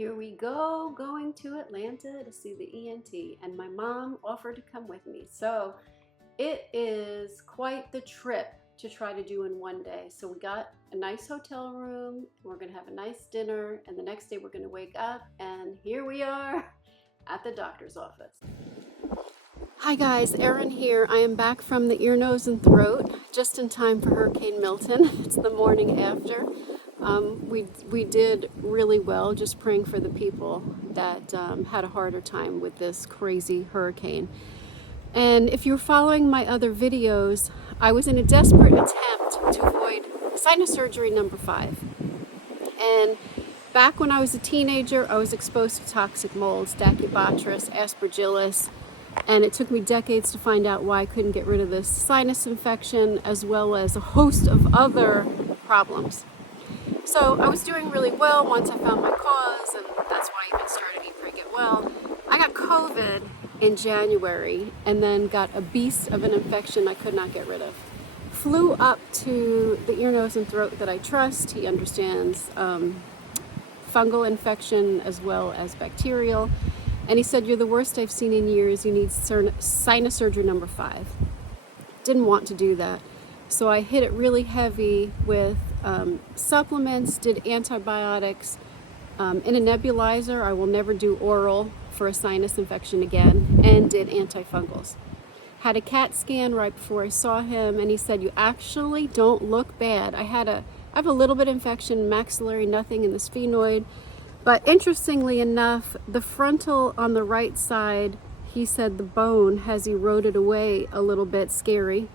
Here we go, going to Atlanta to see the ENT, and my mom offered to come with me. So it is quite the trip to try to do in one day. So we got a nice hotel room, we're gonna have a nice dinner, and the next day we're gonna wake up, and here we are at the doctor's office. Hi guys, Erin here. I am back from the ear, nose, and throat just in time for Hurricane Milton. It's the morning after. We did really well, just praying for the people that had a harder time with this crazy hurricane. And if you're following my other videos, I was in a desperate attempt to avoid sinus surgery number 5. And back when I was a teenager, I was exposed to toxic molds, Stachybotrys, Aspergillus, and it took me decades to find out why I couldn't get rid of this sinus infection, as well as a host of other problems. So I was doing really well once I found my cause, and that's why I even started Eat, Pray, Get Well. I got COVID in January and then got a beast of an infection I could not get rid of. Flew up to the ear, nose, and throat that I trust. He understands fungal infection as well as bacterial. And he said, "You're the worst I've seen in years. You need sinus surgery number 5. Didn't want to do that. So I hit it really heavy with supplements, did antibiotics. In a nebulizer, I will never do oral for a sinus infection again, and did antifungals. Had a CAT scan right before I saw him, and he said, "You actually don't look bad." I have a little bit of infection, maxillary, nothing in the sphenoid. But interestingly enough, the frontal on the right side, he said the bone has eroded away a little bit, scary.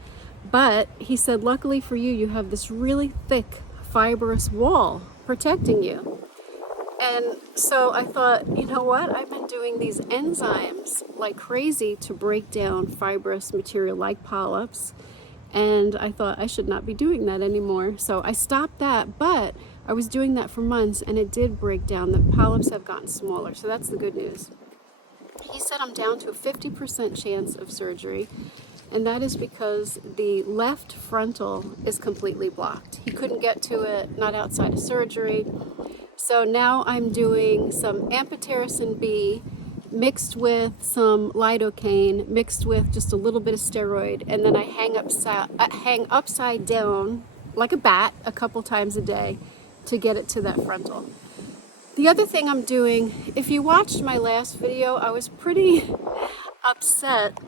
But he said, luckily for you, you have this really thick fibrous wall protecting you. And so I thought, you know what? I've been doing these enzymes like crazy to break down fibrous material like polyps. And I thought I should not be doing that anymore. So I stopped that, but I was doing that for months and it did break down. The polyps have gotten smaller, so that's the good news. He said I'm down to a 50% chance of surgery, and that is because the left frontal is completely blocked. He couldn't get to it, not outside of surgery. So now I'm doing some amphotericin B mixed with some lidocaine, mixed with just a little bit of steroid, and then I hang upside down like a bat a couple times a day to get it to that frontal. The other thing I'm doing, if you watched my last video, I was pretty upset.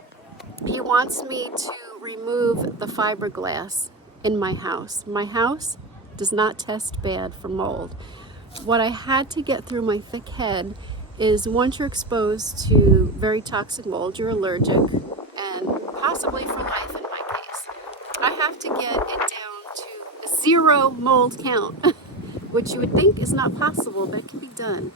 He wants me to remove the fiberglass in my house. My house does not test bad for mold. What I had to get through my thick head is once you're exposed to very toxic mold, you're allergic, and possibly for life in my case. I have to get it down to 0 mold count, which you would think is not possible, but it can be done.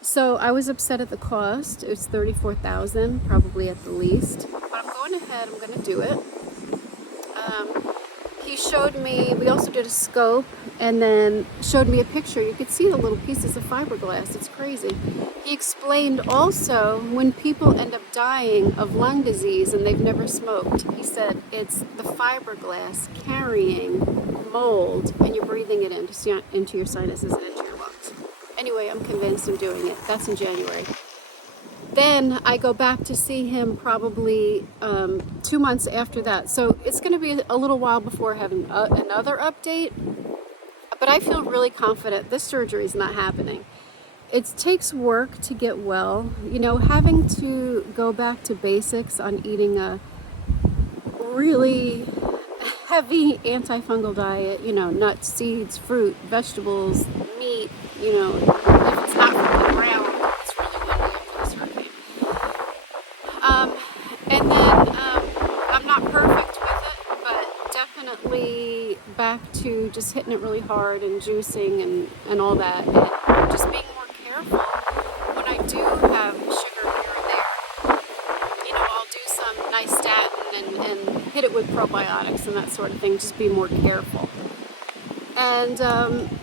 So I was upset at the cost. It was $34,000, probably at the least. But I'm going ahead, I'm going to do it. He showed me, we also did a scope, and then showed me a picture. You could see the little pieces of fiberglass. It's crazy. He explained also when people end up dying of lung disease and they've never smoked, he said it's the fiberglass carrying mold and you're breathing it into your sinuses and into your lungs. Anyway, I'm convinced I'm doing it. That's in January. Then I go back to see him probably 2 months after that. So it's going to be a little while before having another update. But I feel really confident this surgery is not happening. It takes work to get well. You know, having to go back to basics on eating a really heavy antifungal diet, you know, nuts, seeds, fruit, vegetables, meat, you know, if it's not from the ground, it's really windy after this hurricane. And then I'm not perfect with it, but definitely back to just hitting it really hard and juicing and all that, and just being more careful when I do have sugar here and there. You know, I'll do some nice statin and hit it with probiotics and that sort of thing, just be more careful. And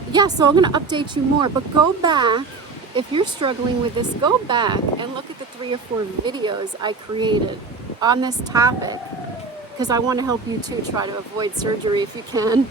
yeah, so I'm going to update you more, but go back, if you're struggling with this, go back and look at the 3 or 4 videos I created on this topic, because I want to help you too try to avoid surgery if you can.